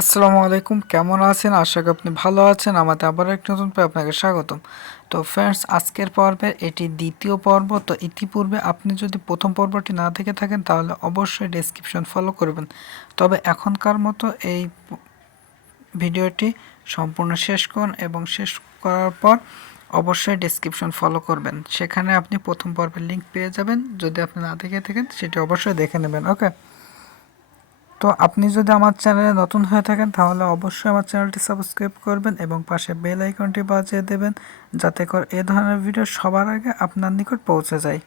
আসসালামু আলাইকুম, কেমন আছেন? আশা করি আপনি ভালো আছেন। আমাদের আবার এক নতুন পর্বে আপনাকে স্বাগতম। তো ফ্রেন্ডস আজকের পর্বে এটি দ্বিতীয় পর্ব। তো ইতিপূর্বে আপনি যদি প্রথম পর্বটি না দেখে থাকেন, তাহলে অবশ্যই ডেসক্রিপশন ফলো করবেন। তবে এখনকার মতো এই ভিডিওটি সম্পূর্ণ শেষ করুন এবং শেষ করার পর অবশ্যই ডেসক্রিপশন ফলো করবেন। সেখানে আপনি প্রথম পর্বের লিঙ্ক পেয়ে যাবেন। যদি আপনি না দেখে থাকেন, সেটি অবশ্যই দেখে নেবেন ওকে তো আপনি যদি আমার চ্যানেলে নতুন হয়ে থাকেন, তাহলে অবশ্যই আমার চ্যানেলটি সাবস্ক্রাইব করবেন এবং পাশে বেল আইকনটি বাজিয়ে দেবেন, যাতে করে এ ধরনের ভিডিও সবার আগে আপনার নিকট পৌঁছে যায়।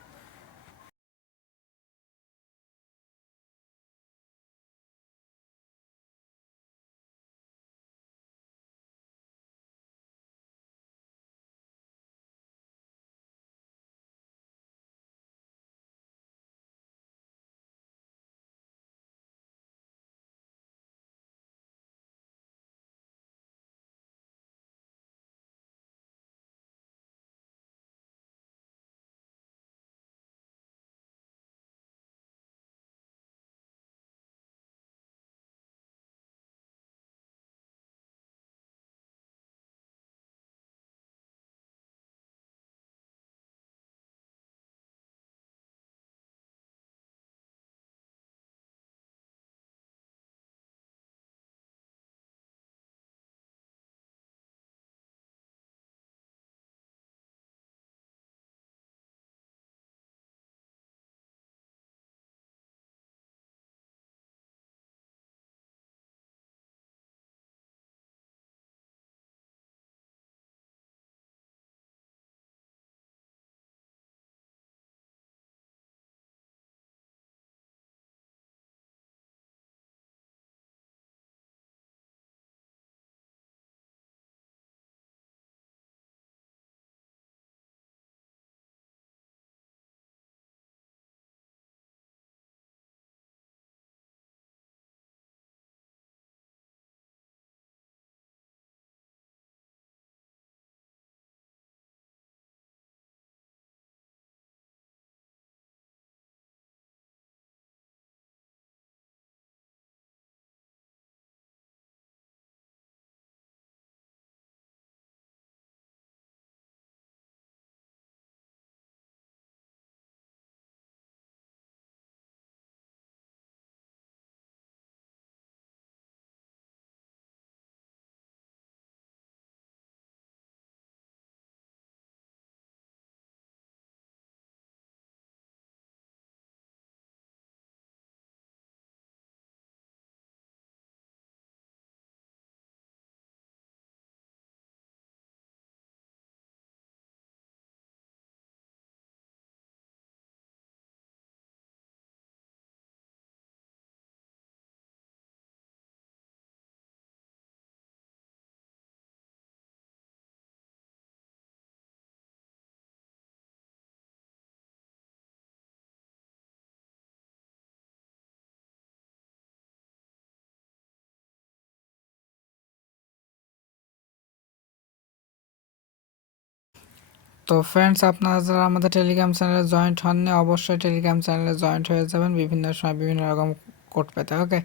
তো ফ্রেন্ডস আপনারা যারা আমাদের টেলিগ্রাম চ্যানেলে জয়েন্ট হননি, অবশ্যই টেলিগ্রাম চ্যানেলে জয়েন্ট হয়ে যাবেন। বিভিন্ন সময় বিভিন্ন রকম কোড পেতে ওকে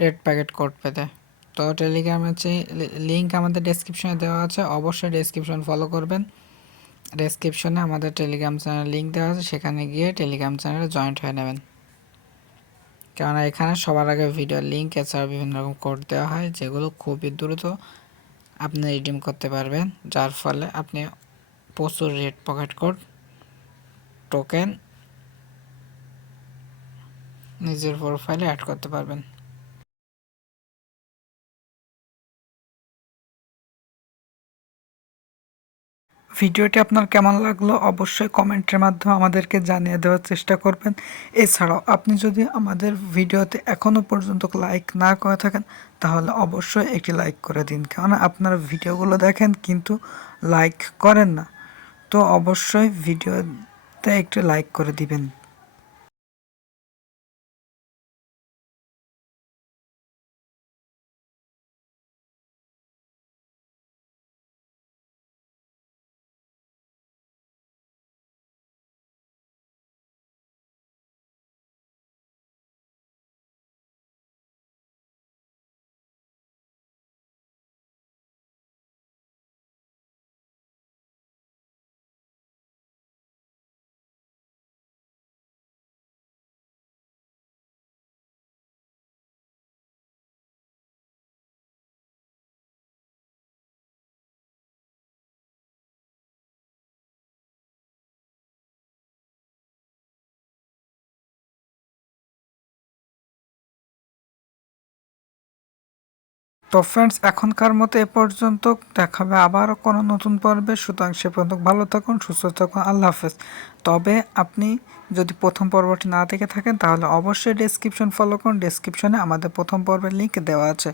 রেড প্যাকেট কোড পেতে। তো টেলিগ্রামের লিঙ্ক আমাদের ডেসক্রিপশনে দেওয়া আছে, অবশ্যই ডেসক্রিপশন ফলো করবেন। ডেসক্রিপশনে আমাদের টেলিগ্রাম চ্যানেল লিঙ্ক দেওয়া আছে, সেখানে গিয়ে টেলিগ্রাম চ্যানেলে জয়েন্ট হয়ে নেবেন। কেননা এখানে সবার আগে ভিডিও লিঙ্ক এছাড়া বিভিন্ন রকম কোড দেওয়া হয়, যেগুলো খুবই দ্রুত আপনি রিডিম করতে পারবেন। যার ফলে আপনি প্রচুর রেড পকেট কোড টোকেন নিজের প্রোফাইলে অ্যাড করতে পারবেন। ভিডিওটি আপনার কেমন লাগল অবশ্যই কমেন্টের মাধ্যমে আমাদেরকে জানিয়ে দেওয়ার চেষ্টা করবেন। এছাড়াও আপনি যদি আমাদের ভিডিওতে এখনও পর্যন্ত লাইক না করে থাকেন, তাহলে অবশ্যই একটি লাইক করে দিন। কেননা আপনারা ভিডিওগুলো দেখেন কিন্তু লাইক করেন না। তো অবশ্যই ভিডিওতে একটু লাইক করে দিবেন। তো ফ্রেন্ডস এখনকার মতো এ পর্যন্ত। দেখাবে আবারও কোনো নতুন পর্বে। সুতরাং সে পর্যন্ত ভালো থাকুন, সুস্থ থাকুন, আল্লাহ হাফেজ। তবে আপনি যদি প্রথম পর্বটি না দেখে থাকেন, তাহলে অবশ্যই ডেসক্রিপশন ফলো করুন। ডেসক্রিপশনে আমাদের প্রথম পর্বের লিঙ্ক দেওয়া আছে।